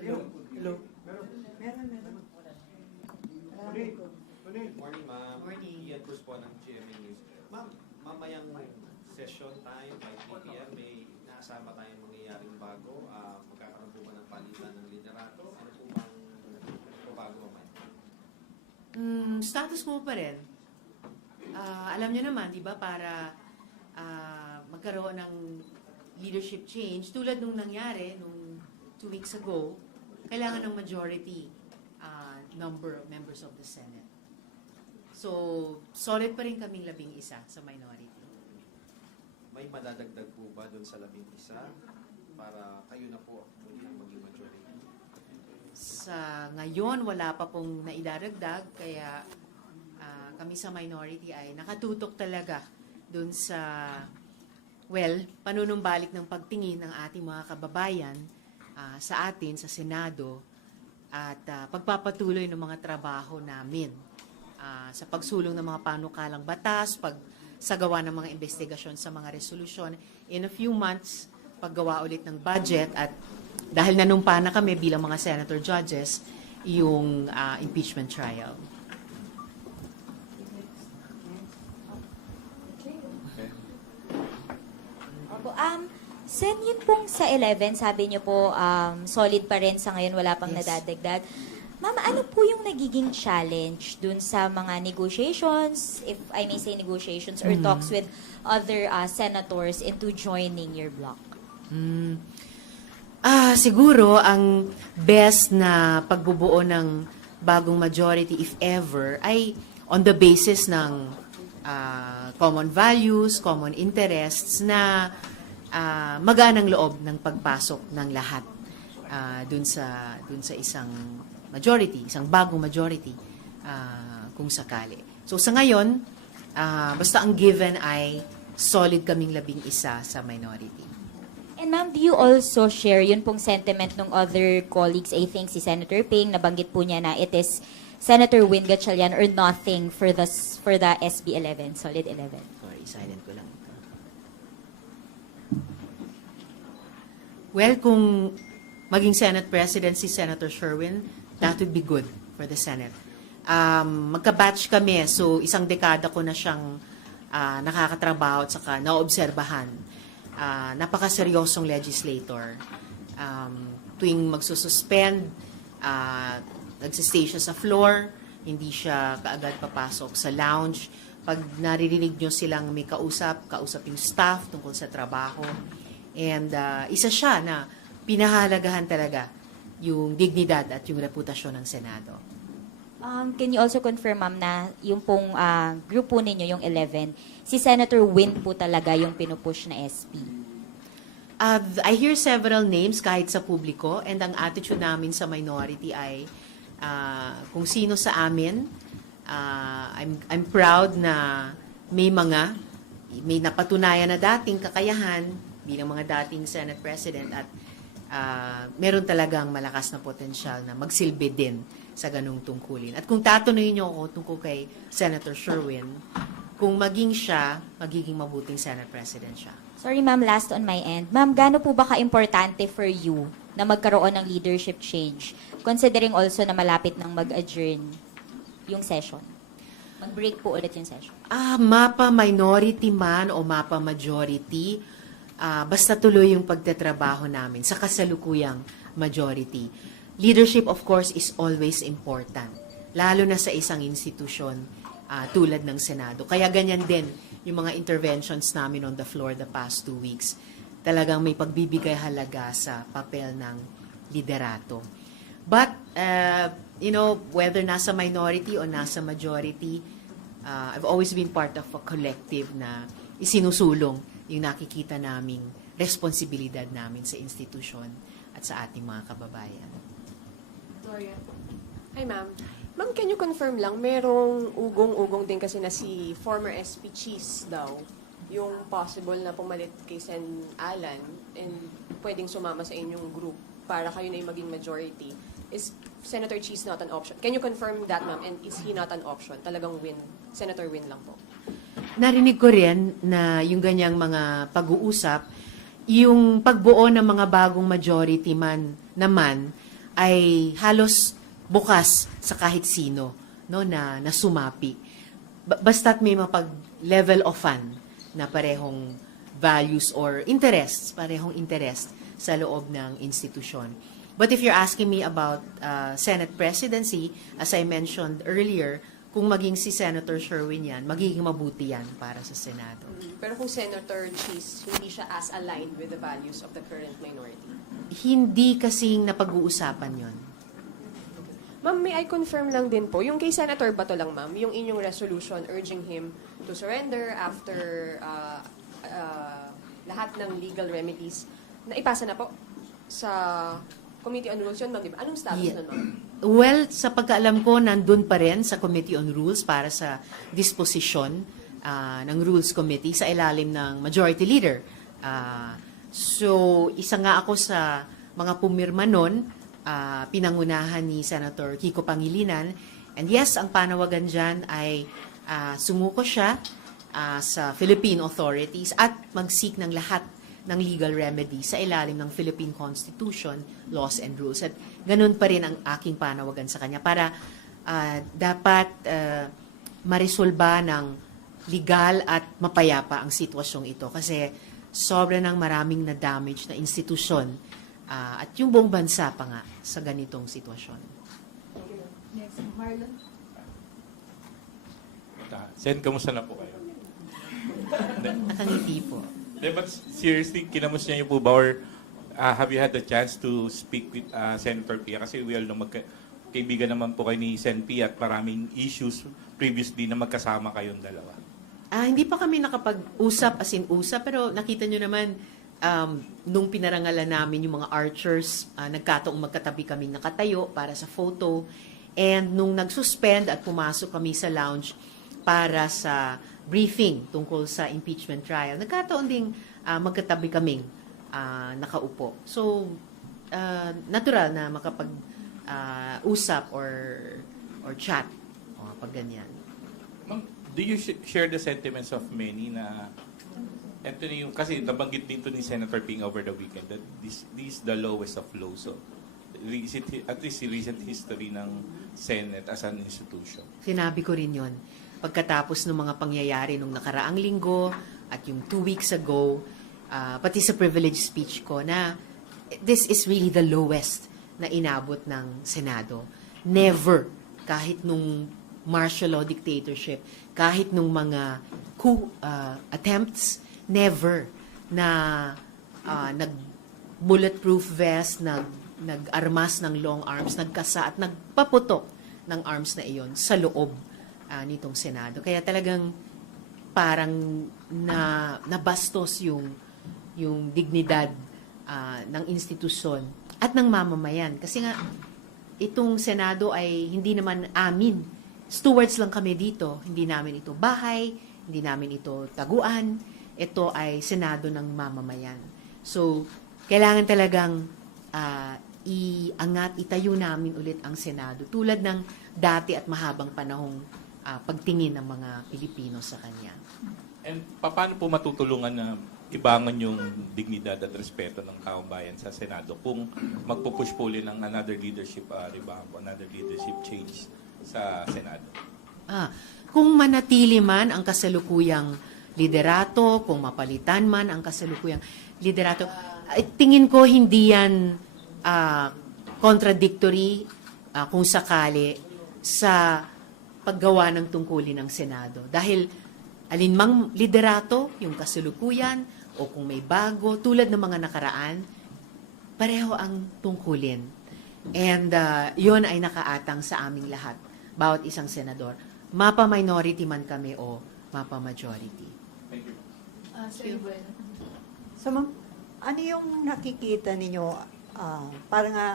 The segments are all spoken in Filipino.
Hello. Hello. Morning, ma'am. Morning. Ian Cruz po ng GMA News. Ma'am, mamayang session time, 5 p.m. may nakasama tayong mangyayaring bago. Magkakaroon po ba ng palitan ng liderato? Ano po bang bago mamaya? Status quo pa rin. Alam niyo naman, di ba, para magkaroon ng leadership change, tulad nung nangyari nung 2 weeks ago, kailangan ng majority number of members of the Senate. So, solid pa rin kaming 11 sa minority. May madadagdag po ba doon sa 11 para kayo na po muli ang maging majority? Sa ngayon, wala pa pong naidaragdag, kaya kami sa minority ay nakatutok talaga dun sa, panunumbalik ng pagtingin ng ating mga kababayan sa atin, sa Senado, at pagpapatuloy ng mga trabaho namin sa pagsulong ng mga panukalang batas, pagsagawa ng mga investigasyon sa mga resolusyon. In a few months, paggawa ulit ng budget, at dahil nanumpa na kami bilang mga senator judges, yung impeachment trial. Opo, Sen, yun pong sa 11, sabi niyo po, solid pa rin sa ngayon, wala pang Yes. nadadagdag. Ma'am, ano po yung nagiging challenge dun sa mga negotiations, if I may say negotiations, or talks with other senators into joining your bloc? Siguro ang best na pagbubuo ng bagong majority, if ever, ay on the basis ng common values, common interests na maganang loob ng pagpasok ng lahat dun sa isang majority, isang bagong majority kung sakali. So sa ngayon, basta ang given ay solid kaming 11 sa minority. And ma'am, do you also share yun pong sentiment ng other colleagues? I think si Senator Ping, nabanggit po niya na it is Senator Win Gatchalian or nothing for the SB 11, Solid 11. Sorry, silent ko lang ito. Well, kung maging Senate President si Senator Sherwin, that would be good for the Senate. Magka-batch kami, so isang dekada ko na siyang nakakatrabaho at saka naobserbahan. Napakaseryosong legislator. Tuwing magsususpend, nagsistay siya sa floor, hindi siya kaagad papasok sa lounge. Pag naririnig nyo silang may kausap yung staff tungkol sa trabaho. And isa siya na pinahalagahan talaga yung dignidad at yung reputasyon ng Senado. Can you also confirm, ma'am, na yung pong group po ninyo, yung 11, si Senator Win po talaga yung pinupush na SP? I hear several names kahit sa publiko, and ang attitude namin sa minority ay kung sino sa amin. I'm proud na may napatunayan na dating kakayahan bilang mga dating Senate President, at meron talagang malakas na potensyal na magsilbi din sa ganung tungkulin. At kung tatanungin niyo ako tungkol kay Senator Sherwin, kung maging siya, magiging mabuting Senate President siya. Sorry, ma'am, last on my end. Ma'am, gaano po ba ka-importante for you na magkaroon ng leadership change, considering also na malapit nang mag-adjourn yung session? Mag-break po ulit yung session. Mapa minority man o mapa majority, basta tuloy yung pagtatrabaho namin sa kasalukuyang majority. Leadership, of course, is always important, lalo na sa isang institusyon tulad ng Senado. Kaya ganyan din yung mga interventions namin on the floor the past 2 weeks. Talagang may pagbibigay halaga sa papel ng liderato. But, whether nasa minority o nasa majority, I've always been part of a collective na isinusulong yung nakikita naming responsibilidad namin sa institusyon at sa ating mga kababayan. Gloria. Hi, ma'am. Ma'am, can you confirm lang, merong ugong-ugong din kasi na si former SP Cheese daw, yung possible na pumalit kay Sen Alan and pwedeng sumama sa inyong group para kayo na yung maging majority. Is Senator Cheese not an option? Can you confirm that, ma'am? And is he not an option? Talagang Senator Win lang po. Narinig ko rin na yung ganyang mga pag-uusap, yung pagbuo ng mga bagong majority man naman ay halos bukas sa kahit sino, no, na sumapi. Basta't may mapag-level of fun na parehong values or interests, parehong interest sa loob ng institusyon. But if you're asking me about Senate presidency, as I mentioned earlier, kung maging si Senator Sherwin yan, magiging mabuti yan para sa Senado. Pero kung Senator Cheese, hindi siya as aligned with the values of the current minority. Hindi kasing napag-uusapan yon. Ma'am, may I confirm lang din po, yung kay Senator Bato lang, ma'am, yung inyong resolution urging him to surrender after lahat ng legal remedies, naipasa na po sa Committee on Rules yun, ma'am, di ba? Anong status Yeah. nun, ma'am? Well, sa pagkaalam ko, nandun pa rin sa Committee on Rules para sa disposisyon ng Rules Committee sa ilalim ng Majority Leader. So, isa nga ako sa mga pumirma nun, pinangunahan ni Senator Kiko Pangilinan. And yes, ang panawagan dyan ay sumuko siya sa Philippine authorities at mag-seek ng lahat ng legal remedy sa ilalim ng Philippine Constitution, laws and rules. At ganun pa rin ang aking panawagan sa kanya para dapat maresolba ng legal at mapayapa ang sitwasyong ito. Kasi sobra ng maraming na-damage na institusyon at yung buong bansa pa nga sa ganitong sitwasyon. Next, Marlon. Sen, kamusta na po kayo? Nakangiti po. But seriously, kinamusta niyo po ba or have you had the chance to speak with Senator Pia? Kasi we all know kaibigan naman po kayo ni Sen Pia at maraming issues previously na magkasama kayong dalawa. Hindi pa kami nakapag-usap as in usap, pero nakita nyo naman nung pinarangalan namin yung mga archers, nagkataong magkatabi kami nakatayo para sa photo. And nung nag-suspend at pumasok kami sa lounge para sa briefing tungkol sa impeachment trial, nagkataon ding magkatabi kaming nakaupo. So, natural na makapag-usap or chat pag ganyan. Ma'am, do you share the sentiments of many na Anthony, kasi nabanggit dito ni Senator Ping over the weekend that this is the lowest of lows. So, at least recent history ng Senate as an institution. Sinabi ko rin yon pagkatapos ng mga pangyayari nung nakaraang linggo at yung 2 weeks ago, pati sa privilege speech ko na this is really the lowest na inabot ng Senado. Never, kahit nung martial law dictatorship, kahit nung mga coup attempts, never na nag-bulletproof vest, nag-armas ng long arms, nagkasa at nagpaputok ng arms na iyon sa loob nitong Senado. Kaya talagang parang nabastos yung dignidad ng institusyon at ng mamamayan. Kasi nga, itong Senado ay hindi naman amin. Stewards lang kami dito. Hindi namin ito bahay, hindi namin ito taguan. Ito ay Senado ng mamamayan. So, kailangan talagang iangat, itayo namin ulit ang Senado tulad ng dati at mahabang panahong pagtingin ng mga Pilipino sa kanya. And paano po matutulungan na ibangon yung dignidad at respeto ng taong bayan sa Senado kung magpupush po ulit ng another leadership revamp, another leadership change sa Senado? Kung manatili man ang kasalukuyang liderato, kung mapalitan man ang kasalukuyang liderato, tingin ko hindi yan contradictory kung sakali sa paggawa ng tungkulin ng Senado. Dahil alinmang liderato, yung kasalukuyan, o kung may bago, tulad ng mga nakaraan, pareho ang tungkulin. And yun ay nakaatang sa aming lahat, bawat isang senador. Mapa-minority man kami o mapa-majority. Thank you. Sir Bueno. So, ma'am, ano yung nakikita ninyo para nga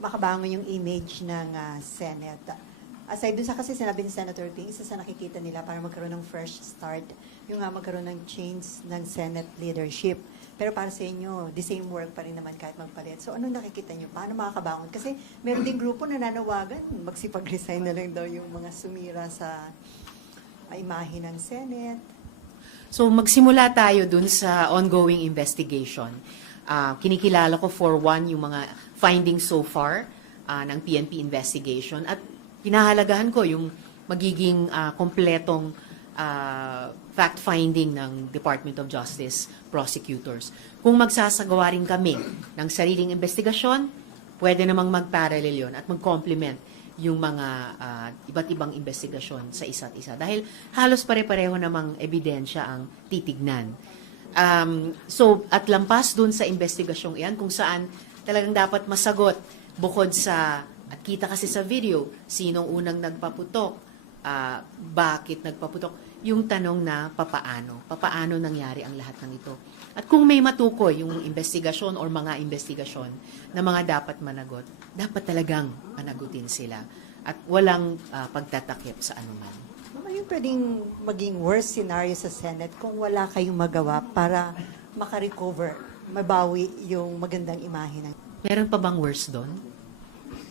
makabangon yung image ng Senate? Aside dun sa kasi sinabi ni Senator Ping, isa sa nakikita nila para magkaroon ng fresh start, yung nga magkaroon ng change ng Senate leadership. Pero para sa inyo, the same work pa rin naman kahit magpalit. So, ano nakikita nyo? Paano makakabangon? Kasi meron ding grupo na nanawagan, magsipag-resign na lang daw yung mga sumira sa imahe ng Senate. So magsimula tayo dun sa ongoing investigation. Kinikilala ko for one yung mga findings so far ng PNP investigation at pinahalagahan ko yung magiging kompletong fact-finding ng Department of Justice prosecutors. Kung magsasagawa rin kami ng sariling investigasyon, pwede namang mag-parallel yun at mag-complement yung mga iba't ibang investigasyon sa isa't isa. Dahil halos pare-pareho namang ebidensya ang titignan. So, at lampas dun sa investigasyong iyan, kung saan talagang dapat masagot bukod sa, at kita kasi sa video, sinong unang nagpaputok, bakit nagpaputok, yung tanong na papaano nangyari ang lahat ng ito. At kung may matukoy yung investigasyon or mga investigasyon na mga dapat managot, dapat talagang managutin sila at walang pagtatakip sa anuman. Ma'am, yung pwedeng maging worst scenario sa Senate kung wala kayong magawa para makarecover, mabawi yung magandang imahe ng... Meron pa bang worse doon?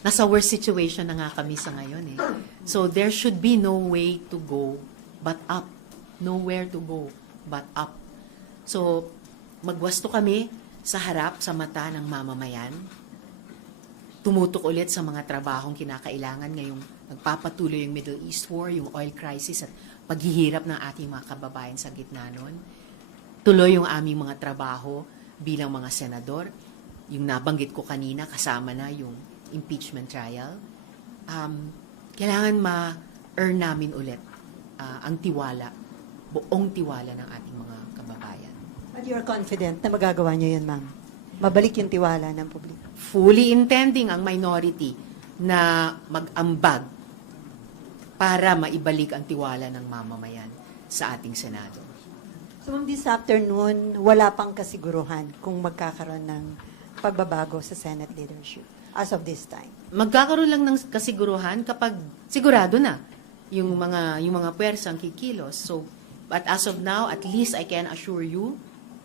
Nasa worst situation na nga kami sa ngayon eh. So there should be no way to go but up. Nowhere to go but up. So magwasto kami sa harap, sa mata ng mamamayan. Tumutok ulit sa mga trabahong kinakailangan ngayong nagpapatuloy yung Middle East War, yung oil crisis at paghihirap ng ating mga kababayan sa gitna nun. Tuloy yung aming mga trabaho bilang mga senador. Yung nabanggit ko kanina, kasama na yung impeachment trial. Kailangan ma-earn namin ulit ang tiwala, buong tiwala ng ating mga kababayan. But you're confident na magagawa niyo yun, ma'am? Mabalik yung tiwala ng publiko. Fully intending ang minority na mag-ambag para maibalik ang tiwala ng mamamayan sa ating Senado. So, ma'am, this afternoon, wala pang kasiguruhan kung magkakaroon ng pagbabago sa Senate leadership as of this time. Magkakaroon lang ng kasiguruhan kapag sigurado na yung mga pwersang kikilos. So, but as of now, at least I can assure you,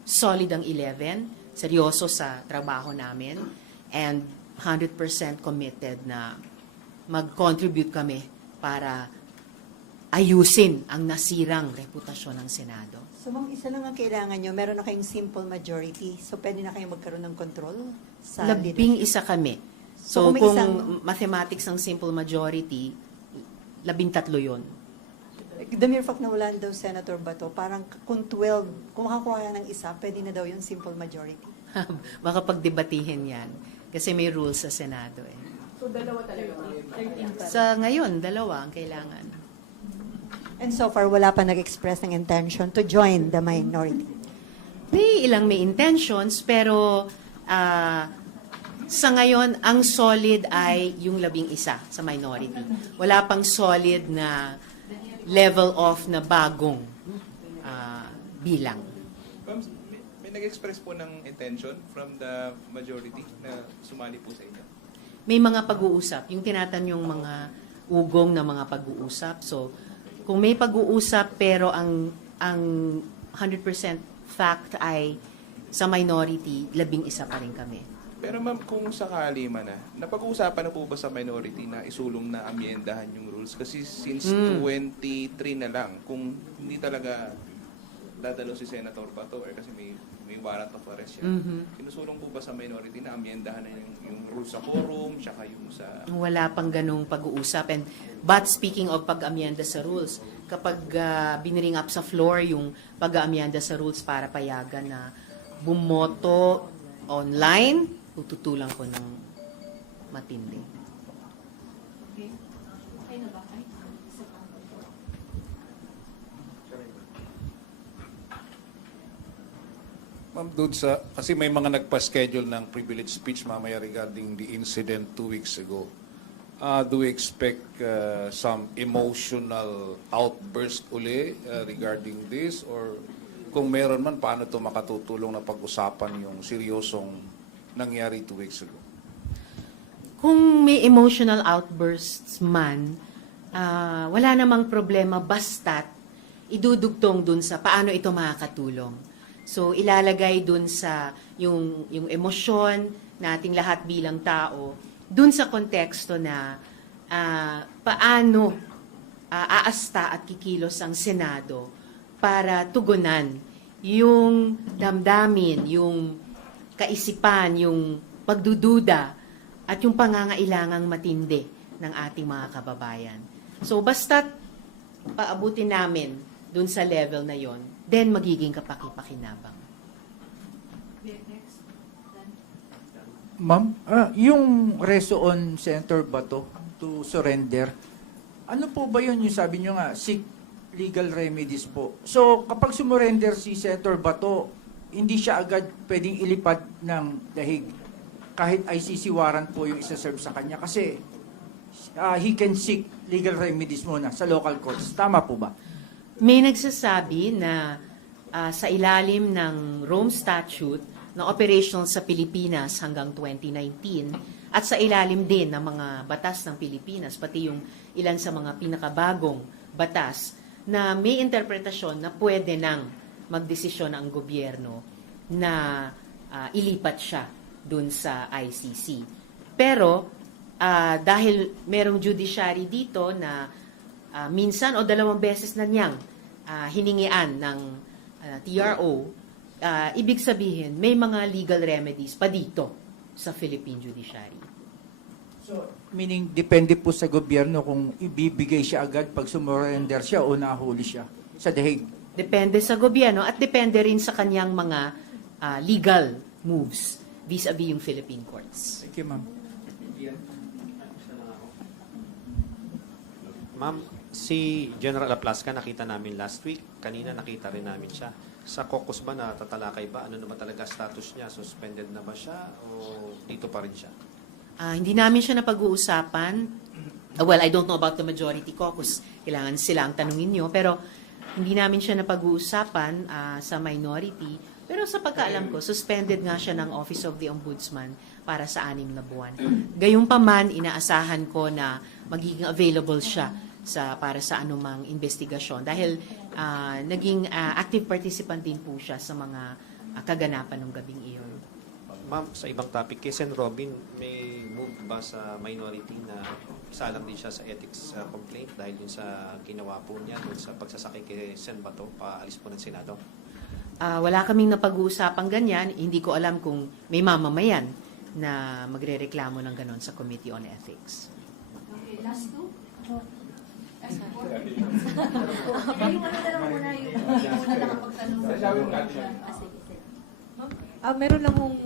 solid ang 11, seryoso sa trabaho namin, and 100% committed na mag-contribute kami para ayusin ang nasirang reputasyon ng Senado. So, ma'am, isa lang ang kailangan nyo. Meron na kayong simple majority. So, pwede na kayong magkaroon ng control sa Labing leadership. isa kami. So, So, kung may kung isang- mathematics ng simple majority, 13 yon. The mere fact na wala daw Senator Bato, parang kung 12, kung makakuha ng isa, pwede na daw yung simple majority. Makapagdebatihin yan. Kasi may rules sa Senado eh. So, dalawa talaga. 13 pa. Sa ngayon, dalawa ang kailangan. And so far, wala pa nag-express ng intention to join the minority. May ilang may intentions, pero sa ngayon, ang solid ay yung 11 sa minority. Wala pang solid na level of na bagong bilang. Ma'am, may nag-express po ng intention from the majority na sumali po sa inyo? May mga pag-uusap, yung tinatanyong mga ugong na mga pag-uusap. So, kung may pag-uusap pero ang 100% fact ay sa minority, 11 pa rin kami. Pero ma'am, kung sakali man napag-uusapan na po ba sa minority na isulong na amyendahan yung rules? Kasi since 23 na lang, kung hindi talaga dadalo si Senator Bato or kasi may warrant of arrest siya, sinusulong po ba sa minority na amyendahan na yung rules sa quorum, tsaka yung sa... Wala pang ganung pag-uusap. But speaking of pag-amyenda sa rules, kapag biniring up sa floor yung pag-amyenda sa rules para payagan na bumoto online, tututulan ko ng matindi. Okay. Okay na ba? Ay, isa pa. Ma'am, doon sa, kasi may mga nagpa-schedule ng privilege speech mamaya regarding the incident 2 weeks ago. Do we expect some emotional outburst uli regarding this? Or kung meron man, paano ito makatutulong na pag-usapan yung seryosong nangyari 2 weeks ago? Kung may emotional outbursts man, wala namang problema basta't idudugtong dun sa paano ito makakatulong. So, ilalagay dun sa yung emosyon nating lahat bilang tao, dun sa konteksto na paano aasta at kikilos ang Senado para tugunan yung damdamin, yung kaisipan, yung pagdududa at yung pangangailangang matindi ng ating mga kababayan. So basta paabutin namin dun sa level na yon, then magiging kapaki-pakinabang. Ma'am, yung reso on Senator Bato to surrender, ano po ba yun yung sabi nyo nga, seek legal remedies po? So, kapag sumurrender si Senator Bato, hindi siya agad pwedeng ilipad ng dahig kahit ICC warrant po yung isa-serve sa kanya kasi he can seek legal remedies muna sa local courts. Tama po ba? May nagsasabi na sa ilalim ng Rome Statute na operational sa Pilipinas hanggang 2019 at sa ilalim din ng mga batas ng Pilipinas, pati yung ilan sa mga pinakabagong batas, na may interpretasyon na pwede nang magdesisyon ang gobyerno na ilipat siya dun sa ICC. Pero dahil merong judiciary dito na minsan o 2 beses na niyang hiningian ng TRO, ibig sabihin, may mga legal remedies pa dito sa Philippine Judiciary. So, meaning depende po sa gobyerno kung ibibigay siya agad pag sumurrender siya o nahuli siya sa dahig. Depende sa gobyerno at depende rin sa kanyang mga legal moves vis-a-vis yung Philippine courts. Thank you, ma'am. Ma'am, si General Aplasca nakita namin last week. Kanina nakita rin namin siya. Sa caucus ba natatalakay ba? Ano naman talaga status niya? Suspended na ba siya? O dito pa rin siya? Hindi namin siya napag-uusapan. Well, I don't know about the majority caucus. Kailangan sila ang tanungin nyo. Pero hindi namin siya napag-uusapan sa minority. Pero sa pagkaalam ko, suspended nga siya ng Office of the Ombudsman para sa 6 na buwan. Gayunpaman, inaasahan ko na magiging available siya para sa anumang investigasyon dahil naging active participant din po siya sa mga kaganapan ng gabing iyon. Ma'am, sa ibang topic, kay Sen. Robin, may move ba sa minority na isalang din siya sa ethics complaint dahil yun sa ginawa po niya dun sa pagsasakay kay Sen. Bato, paalis po ng Senado? Wala kaming napag-uusapang ganyan. Hindi ko alam kung may mamamayan na magrereklamo ng ganon sa Committee on Ethics. Okay, last two. Last four. Yung ano na lang muna yung una nakapagtanong. Meron lang mong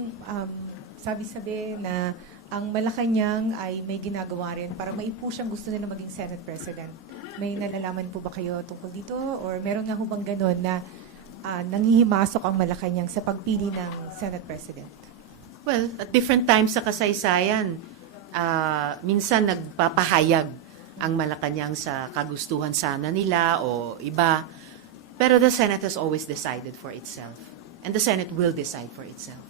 sabi-sabi na ang Malacanang ay may ginagawa rin para maipush ang gusto nila maging Senate President. May nalalaman po ba kayo tungkol dito? Or meron nga ho bang ganun na nanghihimasok ang Malacanang sa pagpili ng Senate President? Well, at different times sa kasaysayan, minsan nagpapahayag ang Malacanang sa kagustuhan sana nila o iba. Pero the Senate has always decided for itself. And the Senate will decide for itself.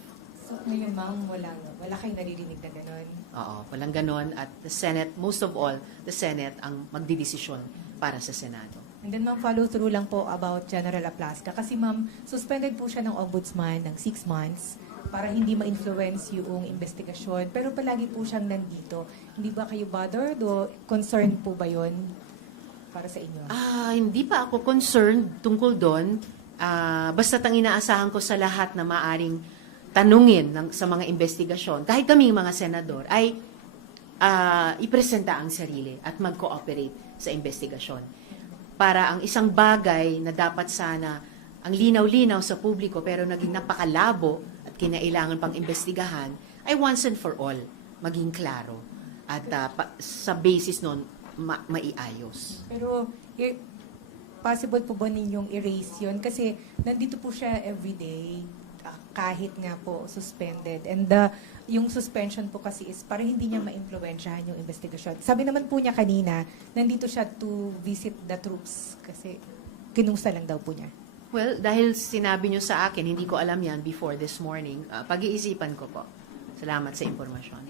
So ngayon ma'am, wala kayong naririnig na ganun? Oo, walang ganon. At the Senate, most of all, the Senate ang magdidesisyon para sa Senado. And then ma'am, follow through lang po about General Aplasca. Kasi ma'am, suspended po siya ng Ombudsman ng 6 months para hindi ma-influence yung investigasyon. Pero palagi po siyang nandito. Hindi ba kayo bothered o concerned po ba yun para sa inyo? Hindi pa ako concerned tungkol doon. Basta't ang inaasahan ko sa lahat na maaring tanungin sa mga investigasyon, kahit kaming mga senador, ay ipresenta ang sarili at mag-cooperate sa investigasyon. Para ang isang bagay na dapat sana ang linaw-linaw sa publiko pero naging napakalabo at kinailangan pang investigahan, ay once and for all, maging klaro. At sa basis nun, maiayos. Pero possible po ba ninyong erase yun? Kasi nandito po siya everyday, kahit nga po suspended. And yung suspension po kasi is para hindi niya ma-influensyahan yung investigasyon. Sabi naman po niya kanina, nandito siya to visit the troops kasi kinumusta lang daw po niya. Well, dahil sinabi niyo sa akin, hindi ko alam yan before this morning, pag-iisipan ko po. Salamat sa impormasyon.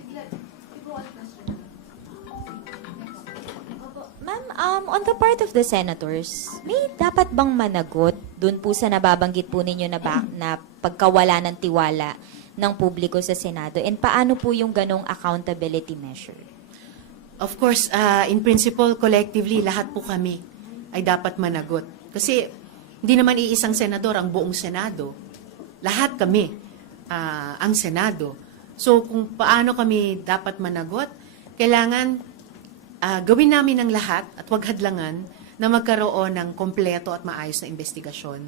Ma'am, on the part of the senators, may dapat bang managot dun po sa nababanggit po ninyo na pagkawala ng tiwala ng publiko sa Senado? And paano po yung ganong accountability measure? Of course, in principle, collectively, lahat po kami ay dapat managot. Kasi hindi naman iisang senador ang buong Senado. Lahat kami ang Senado. So kung paano kami dapat managot, kailangan gawin namin ang lahat at huwag hadlangan na magkaroon ng kompleto at maayos na investigasyon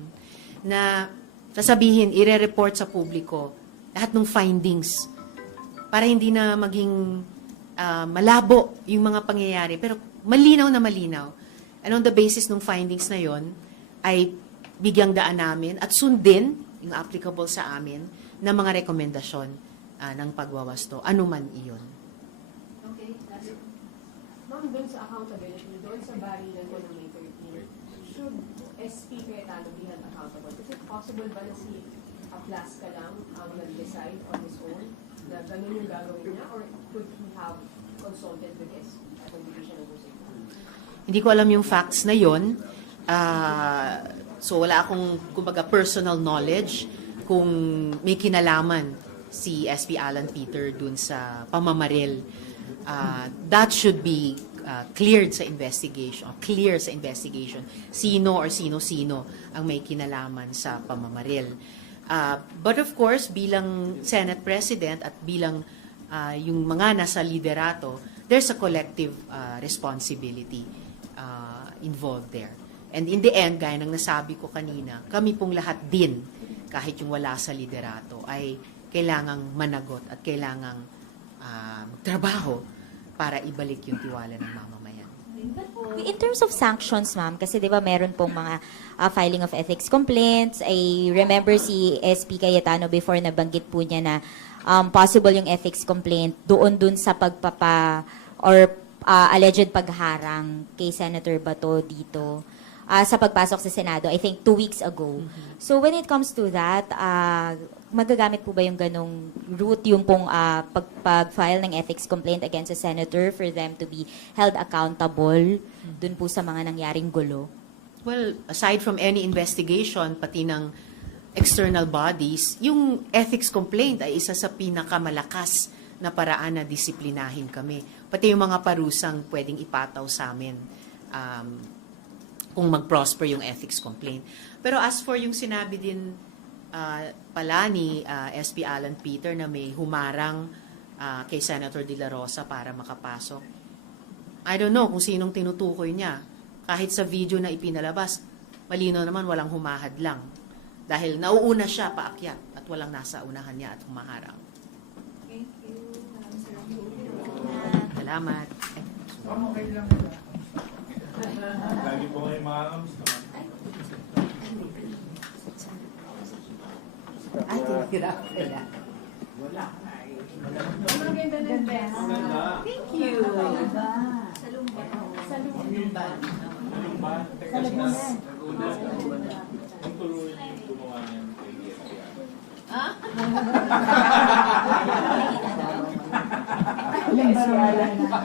na sasabihin, ire-report sa publiko lahat ng findings para hindi na maging malabo yung mga pangyayari. Pero malinaw na malinaw. And on the basis ng findings na yon ay bigyang daan namin at sundin yung applicable sa amin na mga rekomendasyon ng pagwawasto. Ano man iyon. Okay, that's it. Ma'am, doon sa accountability, doon sa barilan ko ng May 13, should SP Cayetano be held accountable? Is it possible ba na si Aplas ka lang ang nag-decide on his own na ganun yung gagawin niya? Or could he have consulted with SP at hindi siya nag-usap? Hindi ko alam yung facts na yon. So wala akong kumbaga personal knowledge kung may kinalaman si SP Alan Peter dun sa pamamaril. That should be cleared sa investigation, clear sa investigation. Sino or sino-sino ang may kinalaman sa pamamaril. But of course, bilang Senate President at bilang yung mga nasa liderato, there's a collective responsibility involved there. And in the end, gaya ng nasabi ko kanina, kami pong lahat din, kahit yung wala sa liderato, ay kailangang managot at kailangang trabaho para ibalik yung tiwala ng mamamayan. In terms of sanctions, ma'am, kasi di ba meron pong mga filing of ethics complaints. I remember si SP Cayetano before nabanggit po niya na possible yung ethics complaint doon sa alleged pagharang kay Senator Bato dito sa pagpasok sa Senado, I think 2 weeks ago. So when it comes to that, magagamit po ba yung ganong route, yung pong pag-file ng ethics complaint against a senator for them to be held accountable dun po sa mga nangyaring gulo? Well, aside from any investigation, pati ng external bodies, yung ethics complaint ay isa sa pinakamalakas na paraan na disiplinahin kami. Pati yung mga parusang pwedeng ipataw sa amin kung mag-prosper yung ethics complaint. Pero as for yung sinabi din pala ni SP Alan Peter na may humarang kay Senator De La Rosa para makapasok, I don't know kung sinong tinutukoy niya. Kahit sa video na ipinalabas, malino naman walang humahad lang. Dahil nauuna siya paakyat at walang nasa unahan niya at humaharang. Thank you. Salamat. Lagi po kayo maarams naman. Ay, tinitira ko na. Maganda din, Bes. Thank you. Sa lumba. Sa Laguna. Ang tuloy yung gumawa niyan kay Ilang barangay na.